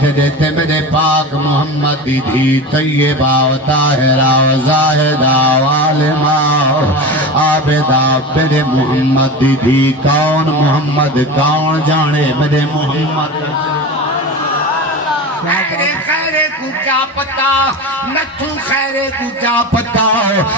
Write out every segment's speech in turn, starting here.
تیرے میرے پاک محمد دی دھی طیبہ و طاہرہ و زاہدہ و عالمہ عابدہ میرے محمد دی دھی کون محمد کون جانے میرے محمد خیرے کو کیا پتا نتھو خیرے کو کیا پتا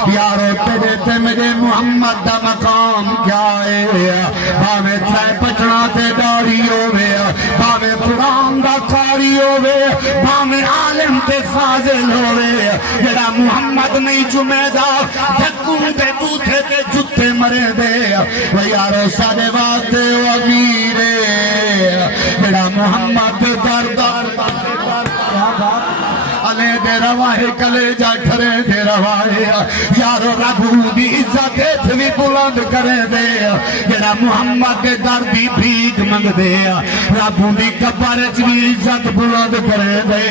یارو تیرے تے میرے محمد دا مقام کیا ہے باویں تھے پچھنا تے داری ہوئے باویں قرآن دا کاری ہوئے باویں عالم تے فاضل ہوئے جڑا محمد نہیں چمے دا دھکوں تے بوتھے تے جتے مرے دے وہ یارو سادے واتے و امیرے جڑا محمد علی دے رواہے کلے جا ٹھرے دے رواہے یارو ربو دی عزت اتنی بلند کرے دے جڑا محمد دے در دی بھیگ منگ دے ربو دی کبر چوی عزت بلند کرے دے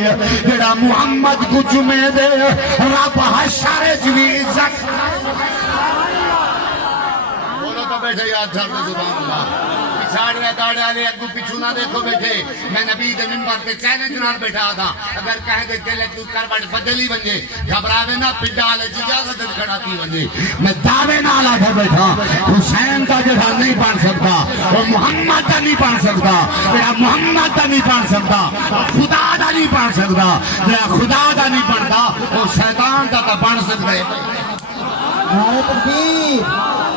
جڑا محمد کو چمے دے رب حشر چوی عزت بولو تو بیٹھے یاد جھر دے زبان اللہ ساڑھے داڑے آلے اگو پچھو نہ دیکھو بیٹھے میں نبی دے منبر کے چیلنج نال بیٹھا تھا اگر کہہ دے دلے تو کروٹ بدلی بنجے گھبراوے نہ پڈا آلے اجازت کھڑا کی بنجے میں دعوے نہ آلہ تھا بیٹھا حسین کا جڑا نہیں پڑھ سکتا وہ محمد کا نہیں پڑھ سکتا میرا محمد کا نہیں پڑھ سکتا خدا کا نہیں پڑھ سکتا میرا خدا کا نہیں پڑھتا وہ شیطان کا تو پڑھ سکتا ہے نعرہ تکبیر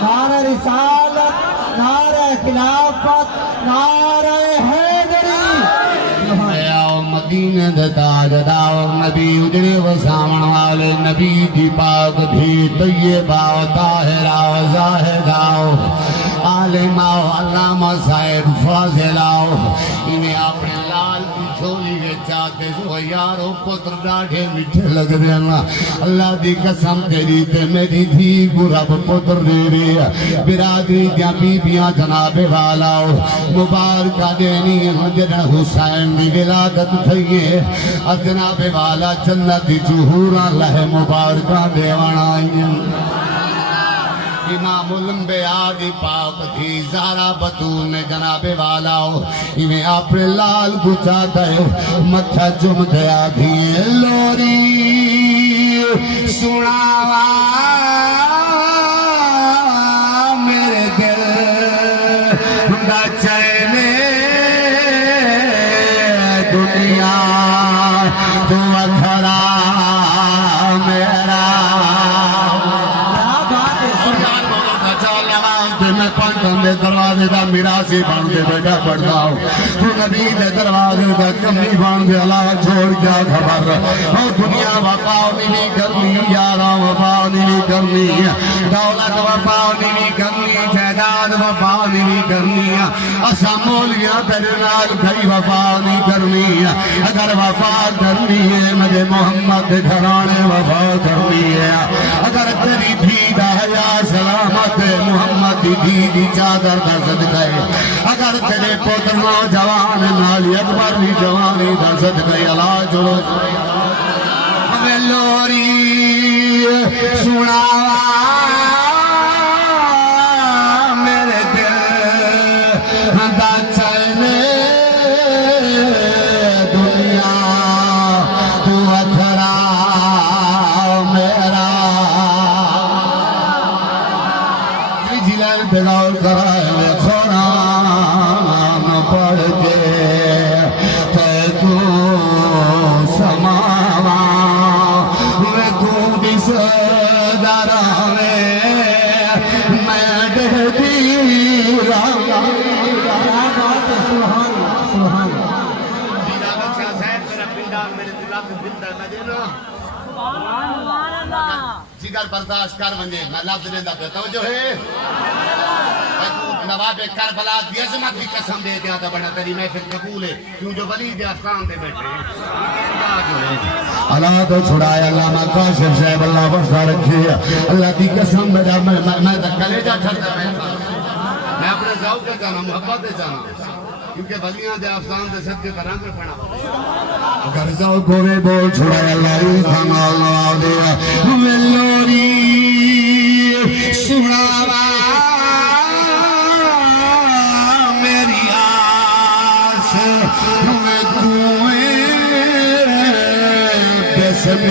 نعرہ رسالت نعرہ خلافت نعرہ حیدری آؤ مدینہ دے تاجدار نبی اجڑے و سامن والے نبی دی پاک بھی طیبہ و طاہرہ و زاہدہ عالمہ و علامہ صاحب فاضلہ انہیں اپنے لال کی چھولی کے چاہتے سو یارو پتر ڈاڑھے مٹھے لگ دینا اللہ دی قسم تیری تے میری دھی گرب پتر دے رہے برادری دیا بیبیاں جناب والا مبارکہ دینی جنہ حسین دی ولادت تھئیے جناب والا جنت دی جہورا لہ مبارکہ دیوانا امام الانبیاء دی پاک تھی زہرا بطول جناب والا انہیں اپنے لال گچا دے متھا جم دیا دھیے لوری سناوا میرے دل دا چینے دنیا تو اتھرا میرا میں پانچوں دے دروازے دا میراثی بن کے بیٹھا پڑھتا ہوں تو نبی دے دروازے دا کمی بن کے اللہ چھوڑ کیا خبر اور دنیا وفا نہیں کرنی یارا وفا نہیں کرنی دولت وفا نہیں کرنی جائیداد وفا نہیں کرنی اسا مولیاں تیرے نال کئی وفا نہیں کرنی اگر وفا کرنی ہے مجھے محمد گھرانے وفا کرنی ہے اگر تیری بھی دا حیا سلامت محمد دی چادر دا صدقہ ہے اگر تیرے پتر نوجوان نالی اکبر بھی جوانی دا صدقہ ہے اللہ جلو ہمیں لوری سناوا میرے دل دا چینے دنیا تو اتھرا میرا بغور کرائے قرآن پڑھ کے تے تو سماوا میں تو دس درانے میں دہدی رانا سبحان سبحان دیدہ بچہ صاحب تیرا پنڈا میرے دلہ کو بندہ مجھے جگر برداشت کر ونجے میں لفظ دیندہ پہ توجہ ہے نواب کربلا دی عظمت کی قسم دے دیا تھا بڑا تیری محفل قبول ہے کیوں جو ولی دے آستان دے بیٹھے اللہ تو چھڑایا اللہ مقاشر صاحب اللہ وفا رکھے اللہ کی قسم میں کلیجہ ٹھرتا میں اپنے ذوق کے جانا محبت دے جانا کیونکہ ولیاں دے آستان دے صدقے کران کر پڑا اگر ذوق ہوئے بول چھڑایا اللہ خانا اللہ دیا ہمیں لوری سناوا میری آس ہمیں توئے بسم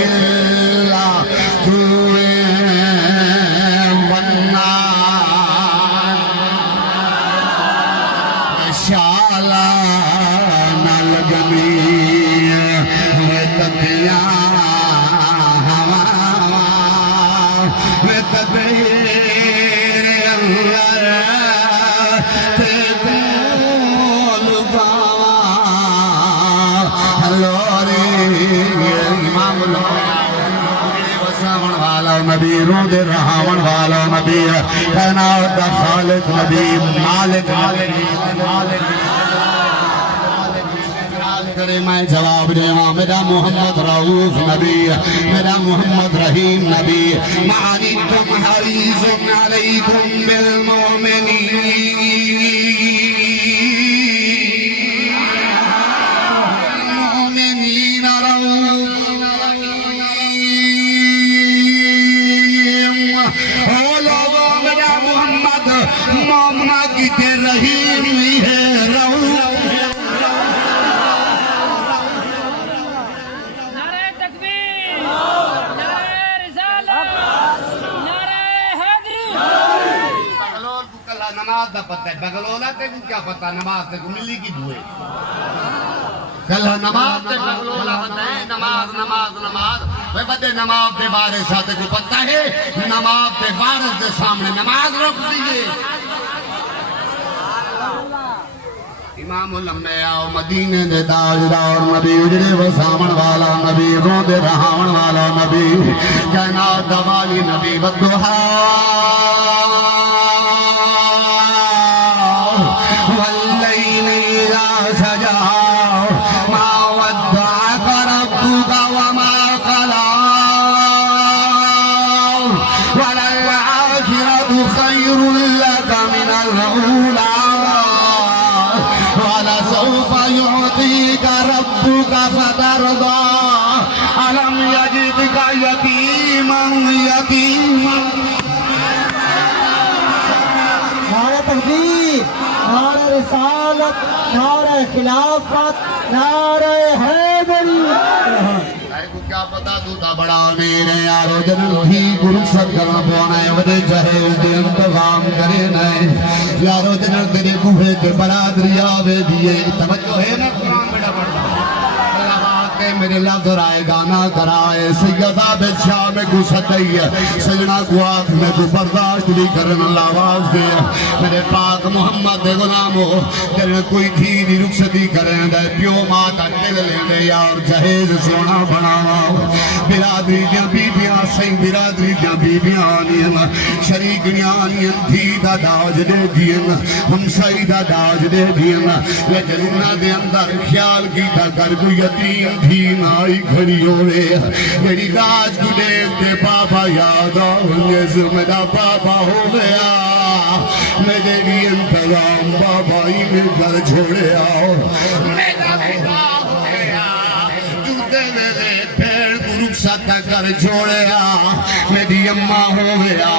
اللہ شالا نلگمی تدیا تدیر نبی رود رہاون والا نبی کائنات دا خالق نبی مالک کرے میں جواب دے میرا محمد رؤوف نبی میرا محمد رحیم نبی معانیتم حریص علیکم بالمؤمنین رؤوف مومنا کی تے رحیم ہی ہے نعرہ تکبیر، نعرہ رسالت، نعرہ حیدری۔ بغلول کو کل نماز دا پتہ ہے، بغلولہ تے کو کیا پتہ نماز تے کو ملی کی دوئے کل نماز تے بغلولہ پتہ ہے نماز وہ بدے نماز دے بارے ساتھ کو پتہ ہے نماز دے بارے دے سامنے نماز رکھ دیئے امام الانبیاء و مدینے دے تاجدار نبی اجڑے وسامن والا نبی رود رہاون والا نبی کائنات دا والی نبی والضحا واللیل اذا سجا ما ودعك ربك وما قلى وللآخرة خير لك من الأولى ولسوف يعطيك ربك فترضى ألم يجدك يتيما نعرہ تکبیر، نعرہ رسالت، نعرہ خلافت، نعرہ حیدری۔ کو کیا پتا تو تا بڑا میرے یارو جنر تھی گرسد کرنا پوانا ہے ودے جہیز دے انتظام کرے نئے یارو جنر تیرے کوہے کے برادری آوے دیئے توجہ ہے نا قرآن بیٹا پڑھتا اللہ بات کہ میرے لفظ رائے گانا کرائے سیدہ بچہ میں کو ستائی ہے سجنہ کو آنکھ میں کو برداشت بھی کرن اللہ آواز دے میرے پاک محمد دے غلامو تیرے کوئی دھیری رخصتی کریں دے پیو ماتا ٹل لیں دے یار جہیز سونا بناوا برادری دیاں بیبیاں سین برادری دیاں بیبیاں آنین شریکنیاں آنین دھی دا داج دے دین ہم سائی دا داج دے دین لیکن انہاں دے اندر خیال کی تا کر کوئی یتیم دھی نائی گھڑی ہوئے میری داج کو دیکھ دے بابا یاد آنے زمدہ بابا ہو گیا میرے لیے انتظام بابا ہی میں گھر چھوڑے آؤ میرا بیٹا ہو گیا جوتے میرے پھیڑ کو رخصت کر چھوڑے آؤ میری اماں ہو گیا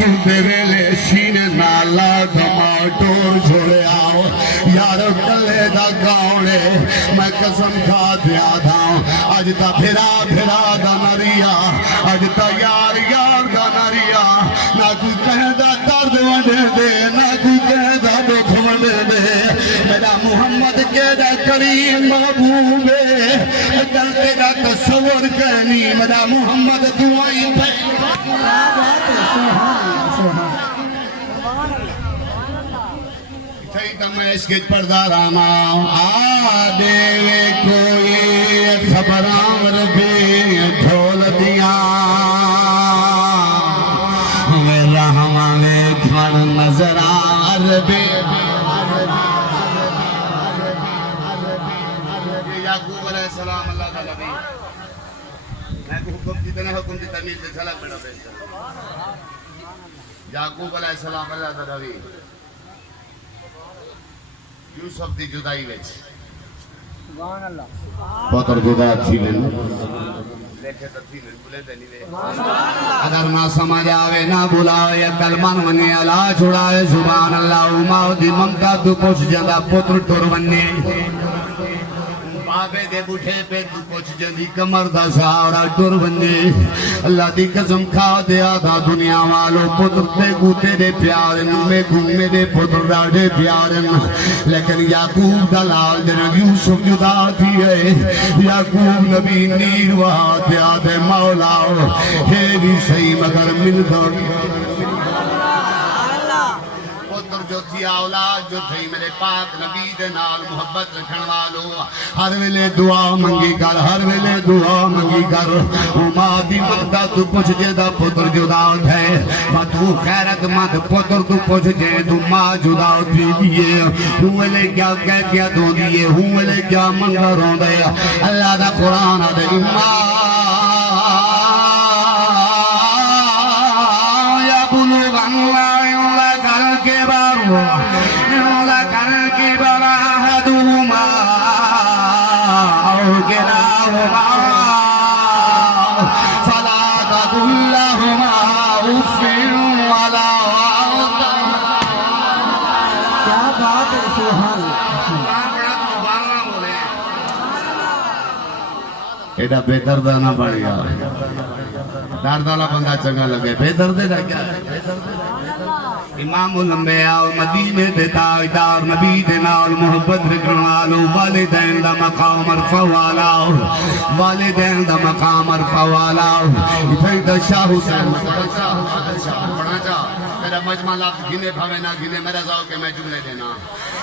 جوتے میرے سینے نالا ٹماٹور چھوڑے آؤ یارو کلے دا گاؤنے میں قسم کھا دیا تھا آج تا پھرا دا نریا آج تا یار دا نریا نہ کوئی کہہ دا درد وڈے دے نہ کوئی کہہ دا دکھ وڈے دے میرا محمد کے دا کریم محبوبے کل تیرا تصور کرنی میرا محمد دعائیں پہ میں اس کے پردہ راما آدے کوئی خبرام ربی ڈھول دیا میرا ہمارے گھر نظر عربی یعقوب علیہ السلام اللہ تعالیٰ بھی میں کو حکم جتنا حکم دی تمیز سے جھلک بڑا بیشتر یعقوب علیہ السلام اللہ تعالیٰ بھی یوسف دی جدائی ویچ پتر جدا تھی لن لیکھے تو تھی لن بلے دنی وے اگر نہ سمجھ آوے نہ بلاوے کلمان ونی علا چھڑائے زبان اللہ اماؤ دی ممتا تو پوچھ جندہ پتر ٹور ونی بابے دے بٹھے پہ تو کچھ جدی کمر دا سہارا ٹر بنے اللہ دی قسم کھا دیا تھا دنیا والو پتر تے کو تیرے پیارن میں کو میرے پتر راڑے پیارن لیکن یعقوب دلال دن یوسف جدا تھی ہے یعقوب نبی نیر وہاں دیا دے مولاو ہے بھی صحیح مگر من دور جو تھی اولاد جو تھی میرے پاک نبی دے نال محبت رکھن والو ہر ویلے دعا منگی کر ہر ویلے دعا منگی کر ماں دی مقدہ تو پوچھ جے دا پتر جدا ہے تو خیرت مند پتر تو پوچھ جے تو ماں جدا تھی دیئے ہوں ویلے کیا کیفیت ہوں دیئے ہوں ویلے کیا منگر ہوں دے اللہ دا قرآن دے ماں یا بلوغ اللہ لك الكبر أحدهما أو كلاهما فلا تقل لهما أف ولا کیا بات ہے سبحان ایڈا بے دردانہ بڑھ گیا دردالا بندہ چنگا لگے بے دردے دا کیا ہے امام الانبیاء مدینے دے تاجدار نبی دے نال محبت رکھن والو والدین دا مقام مرفع والا والدین دا مقام مرفع والا اتھائی دا شاہ حسین پڑھنا چاہ میرا مجمع لفظ گھنے بھاوے نہ گھنے میرا ذاو کہ میں جملے دینا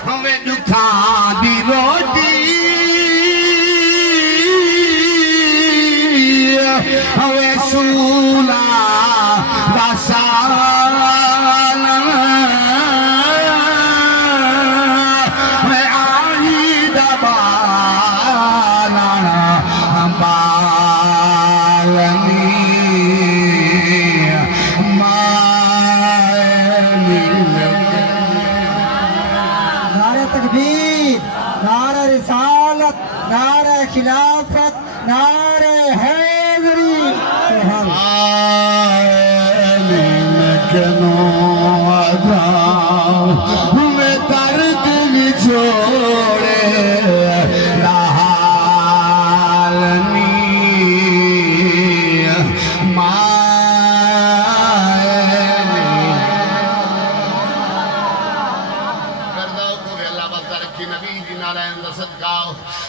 ہمیں دکھان دی روٹی ہمیں سولا دا سالا خلافت نعرہ حیدری کنو آدھاؤ ہمیں درد بھی چھوڑے لحالنی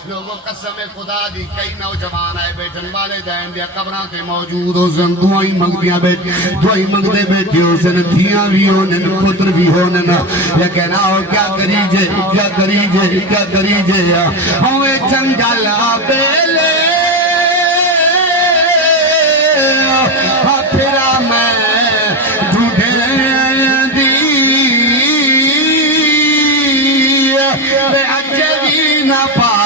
لوگوں قسم خدا دی کئی نوجوان آئے بیٹھن والے دین دیا قبران تے موجود ہو سن دعائی منگدیاں بیٹھ دعائی منگدے بیٹھے ہو سن دھیاں بھی ہونن پتر بھی ہونن یہ کہنا ہو کیا کریجے کیا کریجے کیا کریجے ہوئے چنگل آبیلے پھرا میں ڈھونڈے دی بے اجری نہ پا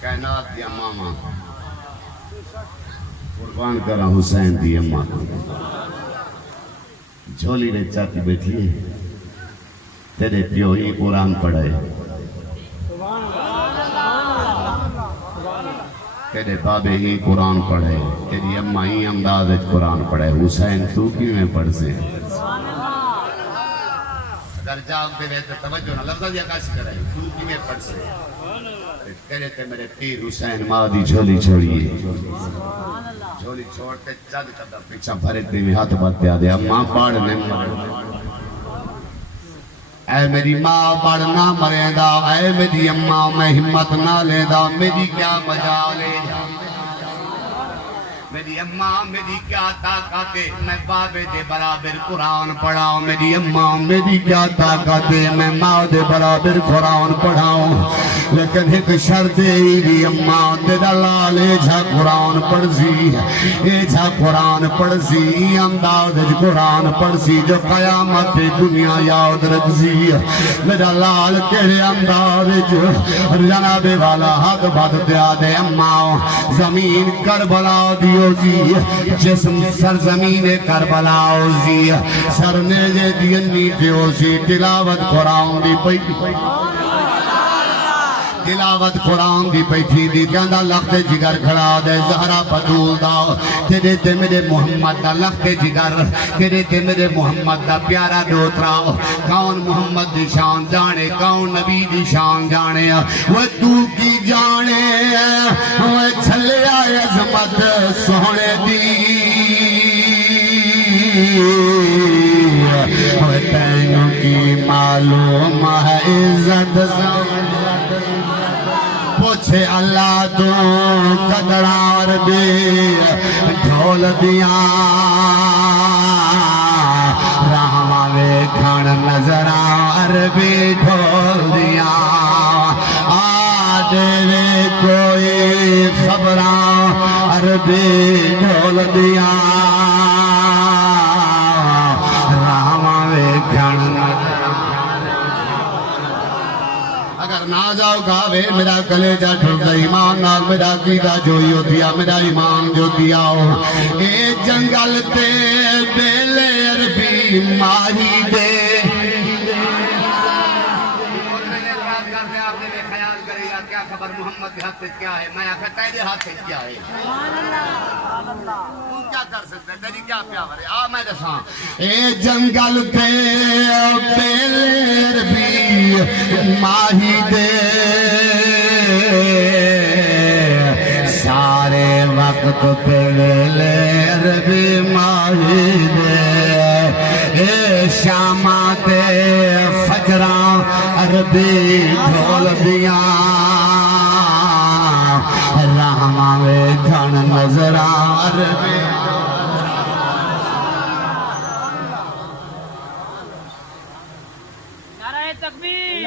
کائنات دی امامہ قربان کرا حسین دی اممہ جھولی رہ چاہتی بیٹھی ہے تیرے پیو ہی قرآن پڑھائے تیرے بابے ہی قرآن پڑھے تیری اممہ ہی امدادت قرآن پڑھے حسین تو کیوں میں پڑھ سے اگر جاگ دے ویتے توجہ نہ لفظہ دیا کاسی کرے تو کیوں میں پڑھ سے تیرے تے میرے پیر حسین مادی جھولی چھوڑیے جھولی چھوڑتے چند قدر پیچھا بھرے دے میں ہاتھ بات دیا دے اممہ پڑھنے اے میری ماں پڑھنا مرے دا اے میری اممہ میں ہمت نہ لے دا میری کیا مجالے میری اممہ میری کیا طاقت ہے میں بابے دے برابر قرآن پڑھاؤں میری اممہ میری کیا طاقت ہے میں ماں دے برابر قرآن پڑھاؤں لیکن ایک شرط ہے اممہ تیرا لالے جھا قرآن پڑھ سی اے جھا قرآن پڑھ سی امداد قرآن پڑھ سی جو قیامت دنیا یاد رکھ سی میرا لال کہے امداد جو جناب والا حد بد دیا دے اممہ زمین کربلا دیو جی جسم سرزمین کربلا جی سرنے دینی دیو جی تلاوت قرآن دی پئی تلاوت قرآن دی پیٹھی دی کہندا لخت جگر کھڑا دے زہرا بطول دا تیرے تے میرے محمد دا لخت جگر تیرے تے میرے محمد دا پیارا دوترا کون محمد دی شان جانے کون نبی دی شان جانے وہ تو کی جانے وہ چھلے آئے عظمت سونے دی وہ تینوں کی معلوم ہے عزت پوچھے اللہ تو قدرار بھی ڈھول دیا رحماوے کھان نظر عربی ڈھول دیا آدھے کوئی خبراں عربی ڈھول دیا رحماوے کھان اگر نہ جاؤ گاوے میرا کلیجہ ٹھردا ایمان نال میرا عقیدہ جوئی ہوتی ہے میرا ایمان جو دیا ہو اے جنگل تے بیلے عربی ماہی دے کیا خبر محمد کے ہاتھ سے کیا ہے میں آخر تیرے ہاتھ سے کیا ہے تم کیا کر سکتے تیری کیا پیاور ہے آ میں دساں اے جنگل تے بیلے عربی ماہی دے سارے وقت بیلے عربی ماہی دے اے شاماں تے فجراں عربی ڈھول دیاں رحماوے گھن نظر عربی نعرہ تکبیر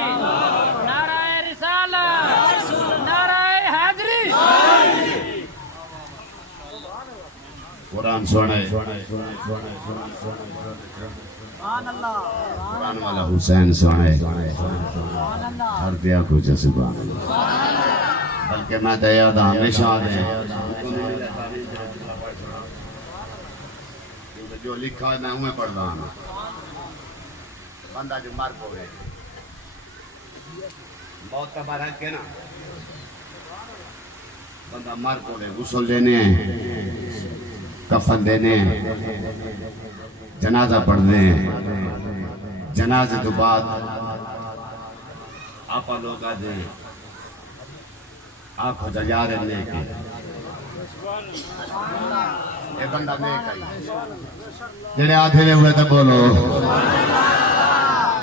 نعرہ رسالت نعرہ حیدری قرآن سونے قرآن والا حسین سونے ہر دیا کچھ سبحان اللہ بلکہ میں دیا دا ہمیشہ دیں جو لکھا ہے میں ہمیں پڑھ رہا ہوں بندہ جو مر کو ہے موت کا بارہ کے نا بندہ مر کو ہے غسل دینے ہیں کفن دینے ہیں جنازہ پڑھ دیں جنازے تو بعد آپا لوگ آ دیں آنکھوں جا رہے نیک ہے یہ بندہ نیک ہے جنہیں آدھے میں ہوئے تو بولو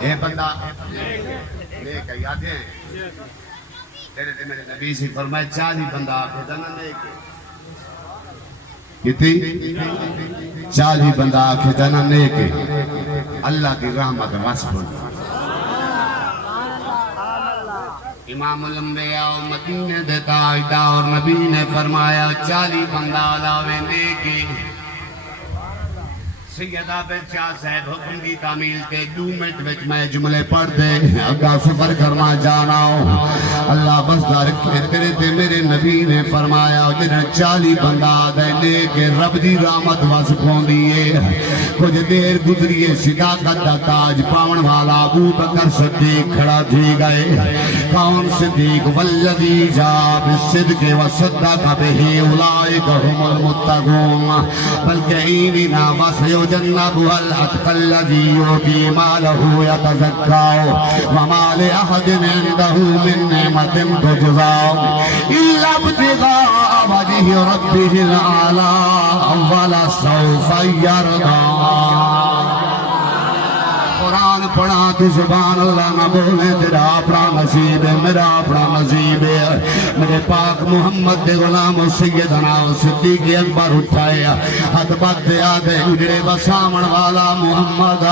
یہ بندہ نیک ہے آدھے ہیں تیرے تے میرے نبی سے فرمائے 40 بندہ آنکھیں جانا نیک ہے کتنی 40 بندہ آنکھیں جانا نیک ہے اللہ کی رحمت واسف امام الانبیاء مدینہ دیتا آئیتا اور نبی نے فرمایا 40 بندہ علاوے نیکی سیدہ بچہ صاحب حکم کی تعمیل کے 2 منٹ بچ میں جملے پڑھ دے اگا سفر کرنا جانا ہو اللہ بس دار کرے تے میرے نبی نے فرمایا جنہیں 40 بندہ دے نیک رب دی رحمت واسکوں دیئے کچھ دیر گزریے صداقت دا تاج پاون والا ابو بکر صدیق کھڑا تھی گئے کون صدیق والذی جاب الصدق وصدق بہی اولائک هم المتقون بلکہ اینی ناواسیو جنبها الاتقى الذي يؤتي ماله يتزكى وما لأحد عنده من نعمة تجزى إلا ابتغاء وجه ربه الأعلى ولسوف يرضى قرآن پڑھا تو سبحان اللہ نہ بولے تیرا اپنا نصیب ہے میرا اپنا نصیب ہے میرے پاک محمد دے غلام سیدنا صدیق اکبر اٹھائے ہاتھ بات دے آدھے اجڑے بسامن والا محمد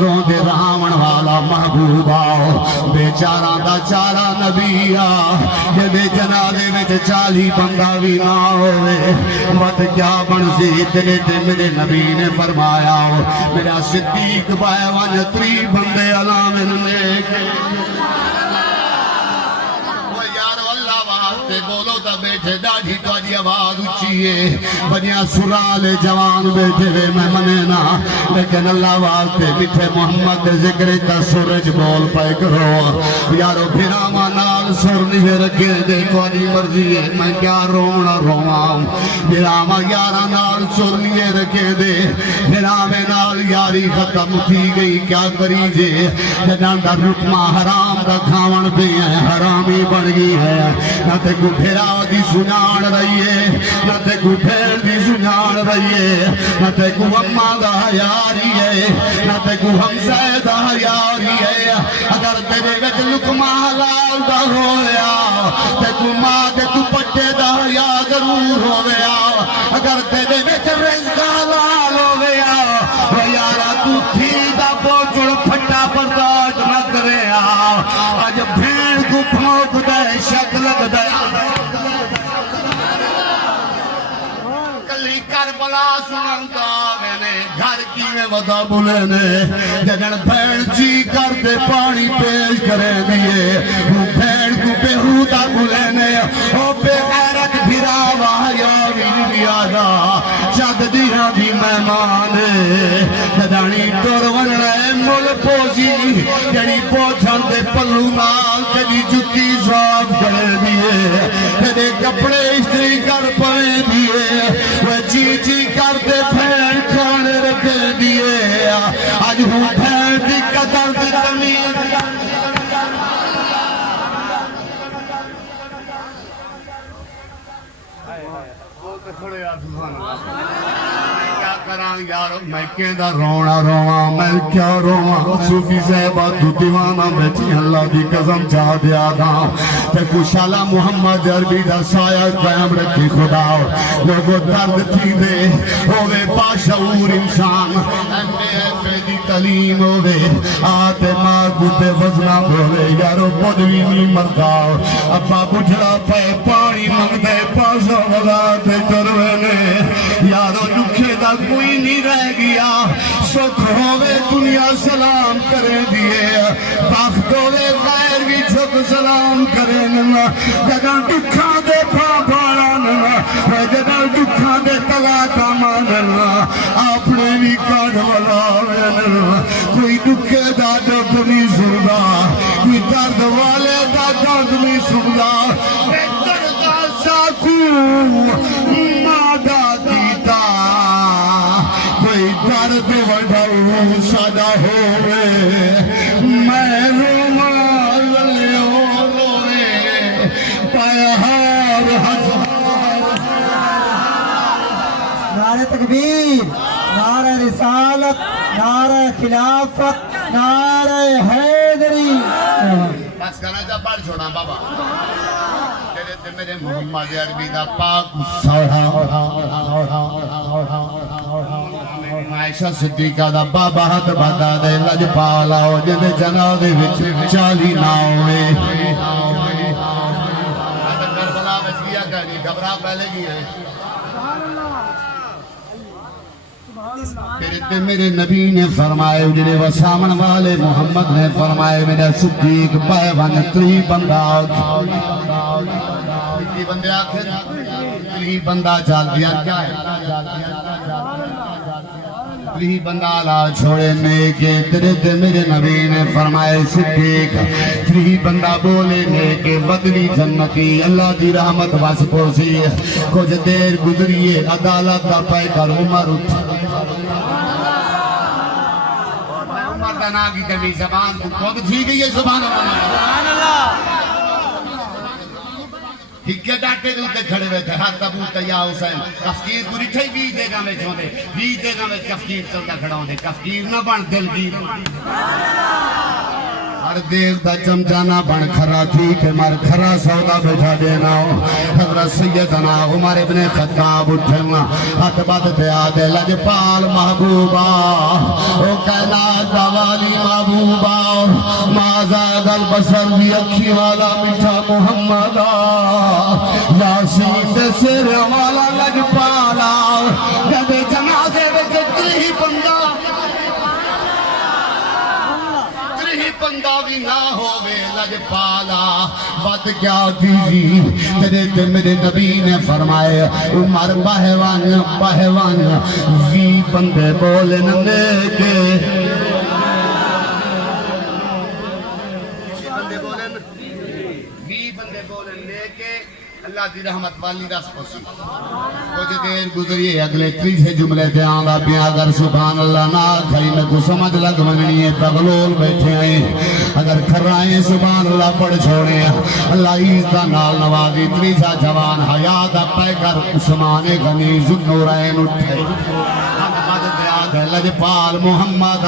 رون دے رحمن والا محبوبہ بیچارہ دا چارہ نبی جدے جنازے میں 40 بندہ بھی نہ ہوئے وقت کیا بنزی تیرے تے میرے نبی نے فرمایا میرا صدیق بائے ون 3 بندے علامن نیکے وہ یارو اللہ واسطے بولو تا بیٹھے داڑھی تو آجی آواز اچھئے بنیا سرال جوان بیٹھے وے میں منینا لیکن اللہ واسطے بیٹھے محمد ذکر تا سورج بول پائے کرو یارو پھر آمانا نال سر نہیں رکھے دے تھوڑی مرضی ہے میں کیا رونا رواں جراما یارہ نال سر نہیں رکھے دے جرامے نال یاری ختم تھی گئی کیا کری جے جدان دا رکما حرام دا کھاون پہ ہے حرامی بڑھ گئی ہے نہ تے کو پھرا دی سنان رہی ہے نہ تے کو پھر دی سنان رہی ہے نہ تے کو اممہ دا یاری ہے نہ تے کو حمزہ دا یاری ہے اگر تیرے وچ لکما حلال دا ہویا تے کو ماں دے تو پٹے دا یا ضرور ہویا اگر تیرے وچ رزق حلال ہویا وہ یارا تو تھی دا بوچڑ پھٹا برداشت نہ کرے آج بھیڑ کو پھونک دے شک لگ دے کلی کربلا سنندا میں گھر کی میں ودا بولے نے جگن بھیڑ جی کر دے پانی پیش کرے دیئے وہ بھیڑ کو بےہودہ بولے نے او بے غیرت بھرا وایا بھی آدھا چد دیا بھی مہمانے جدانی ٹورون رہے مل پوزی جڑی پوچھن دے پلو نال جڑی جتی صاف کرے دیئے جڑے کپڑے استری کر پائے دیئے وہ جی جی کرتے پھین کھانے رکھے دیئے آج ہوں پھین دی قدر دی تمید کھڑے آدھوان کیا کران یار میں کہندہ رونا رواں میں کیا رواں صوفی صاحبہ تو دیوانہ بیٹھی اللہ دی قسم چاہ دیا تھا تے کشالہ محمد عربی دا سایہ قائم رکھی خدا لوگو درد تھی دے ہوئے باشعور انسان فیدی تعلیم ہوئے آتے ماں گوتے وزنہ ہوئے یارو پدوی نہیں مردہ ابا بجھڑا پہ پانی مگدے پاسا وزاتے کرونے یارو دکھے دا کوئی نہیں رہ گیا سکھ ہوئے دنیا سلام کرے دیئے بخت ہوئے غیر بھی چھک سلام کرے ننا جگہ دکھا دے پاپاڑا ننا جگہ دکھا دے تلاکہ ماننا اپنے بھی کاڑ والا ننا کوئی دکھے دا دکھ نہیں سندا کوئی درد والے دا درد نہیں سندا بہتر دا ساکو مادہ دیتا کوئی درد وڈھاؤ سادہ ہوئے میں رومال لیو روئے پیہار ہزار نعرہ تکبیر نعرہ رسالت نعرہ خلافت نعرہ حیدری بس کرنا جا پڑھ چھوڑا بابا تیرے تے میرے محمد عربی دا پاک سوڑا عائشہ صدیقہ دا بابا حد بدا دے لج پالا ہو جدے جناح دے وچ 40 ناوے کربلا وچ گیا کہنی گھبرا پہلے گی ہے تیرے تے میرے نبی نے فرمائے جنہیں وسامن والے محمد نے فرمائے میرا صدیق پیوان 3 بندہ کی بندے آخر 3 بندہ چال دیا کیا ہے 3 بندہ لا چھوڑے نیکے تیرے تے میرے نبی نے فرمائے صدیق 3 بندہ بولے نیکے بدلی جنتی اللہ دی رحمت واس پوسی کچھ دیر گزریے عدالت دا پہ کر عمر اٹھ نا کی کبھی زبان تو خود تھی گئی ہے سبحان اللہ ہکے ڈاٹے دے اتے کھڑے ہوئے تھے ہر تبوت یا حسین کفکیر پوری تھے 20 دے گا میں چھوڑے 20 دے گا میں کفکیر چلتا کھڑا ہوں دے کفکیر نہ بن دل گیر ہر دیکھ دا چمچانا بن کھرا تھی کہ مر کھرا سودا بیٹھا دینا ہو حضرت سیدنا عمر ابن خطاب اٹھنا ہاتھ بات دیا دے لجپال محبوبہ او کائنات والی محبوبہ مازاد البصر بھی اکھی والا میٹھا محمدہ یاسین دے سر والا لجپالا جب جنازے وچ 3 بندہ بندہ بھی نہ ہوئے لجپالا بات کیا تھی تیرے تے میرے نبی نے فرمائے عمر پہوان 20 بندے بولن نیکے 20 لے کے اللہ دی رحمت والی رس پسی کچھ دیر گزریے اگلے تیسرے جملے تے آندا پیا اگر سبحان اللہ نہ کھڑی میں کو سمجھ لگ مننی ہے بغلول بیٹھے ہیں اگر کھرائیں سبحان اللہ پڑھ چھوڑے اللہ عزت نال نوازی تیسرا جوان حیا دا پے کر عثمان غنی ذوالنورین اٹھے لجپال محمد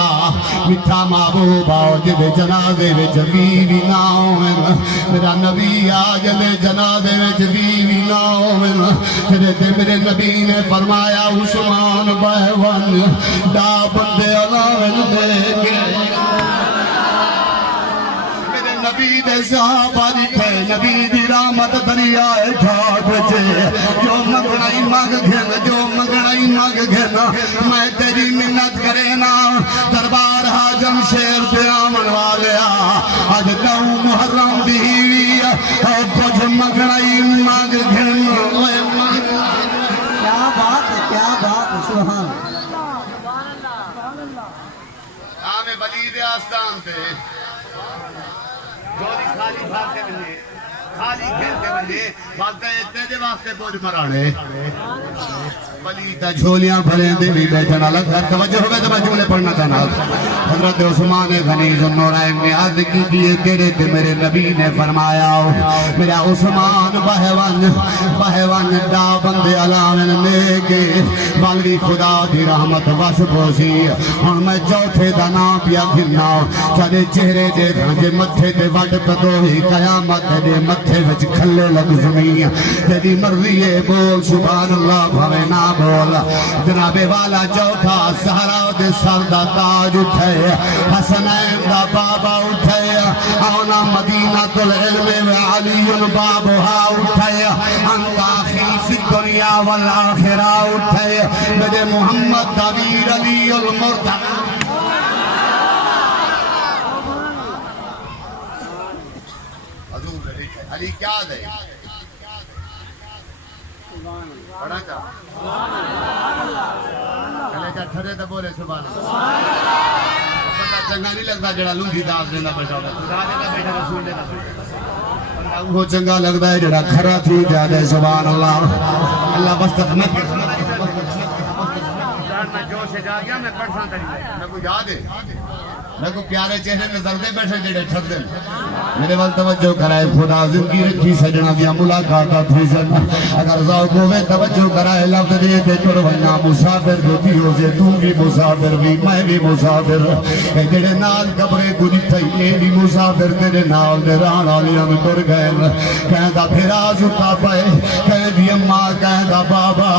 میٹھا محبوب آؤ جدے جنازے وچ بیوی نہ ہوئن میرا نبی آج دے جنازے وچ بیوی نہ ہوئن میرے نبی نے فرمایا عثمان بہون دا بندے علاوین دے کے نبی دے صحابہ لکھے نبی دی رحمت دریائے ٹھاٹ وچے جو مگنائی مگ گھن جو مگنائی مگ گھن میں تیری منت کرے نا دربار حاجم شیر پہ آمن والیا آج نو محرم دیوی اور کچھ مگنائی مگ گھن کیا بات ہے سبحان آمیں بلید آستان تے جوڑی خالی بھاگتے بلے خالی کھیلتے بلے بھاگتے اتنے دے واسطے بوجھ مرانے بلیتا جھولیاں بھریں دے بھی بیٹھنا لگتا توجہ ہوگا تو میں جملے پڑھنا چاہنا حضرت عثمان غنی ذوالنورین نے عرض کی دیئے تیرے تے میرے نبی نے فرمایا میرا عثمان بہوان دا بندے علاوین لے کے والوی خدا دی رحمت وس پوسی اور میں چوتھے دا نام پیا گھننا چاہے چہرے دے گھنجے متھے دے وڈ پدوہی قیامت دے متھے وچ کھلے لگ زمین تیری مرضی ہے بول سبحان اللہ بھوے نہ بول جناب والا چوتھا سہرا دے سر دا تاج اٹھے حسنین دا بابا اٹھے اونا مدینہ العلم و علی بابها اٹھے انت آخی فی الدنیا والآخرہ اٹھے میرے محمد دبیر علی المرتضی علی کیا دے پڑھا چاہ کلے کا ٹھرے تو بولے سبحان اللہ پتہ چنگا نہیں لگتا جڑا لنگی داس دینا بیٹھا ہوتا خدا دینا بیٹھا رسول دینا بیٹھا وہ چنگا لگتا ہے جڑا کھرا تھی جادے سبحان اللہ اللہ بستت میں جو سے جا گیا میں پڑھنا تری میں کو یاد ہے میں کو پیارے چہرے میں زردے بیٹھے جڑے ٹھر دیں میرے وقت توجہ کرائے خدا زندگی رکھی سجنا دیا ملاقاتہ تھی سن اگر ذوق ہوئے توجہ کرائے لفظ دے دے چڑھونا مسافر دوتی ہو سے تو بھی مسافر بھی میں بھی مسافر جڑے نال قبرے گجھ تھئی اے بھی مسافر تیرے نال دے ران آلیاں میں تر گئے کہیں دا پھر آزتا پائے کہیں دی اماں کہیں دا بابا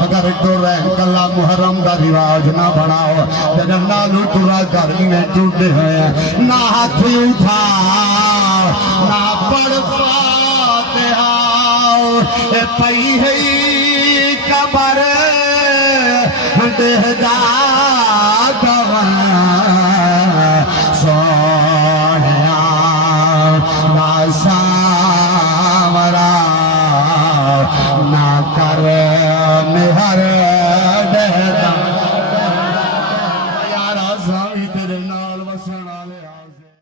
اگر ٹر رہے کلا محرم دا رواج نہ بناؤ جڑے نالو ٹرا کر انہیں ٹوٹے ہیں نہ ہاتھ اٹھا نہ پڑھ فاتحہ اے پئی ہے قبر دہدار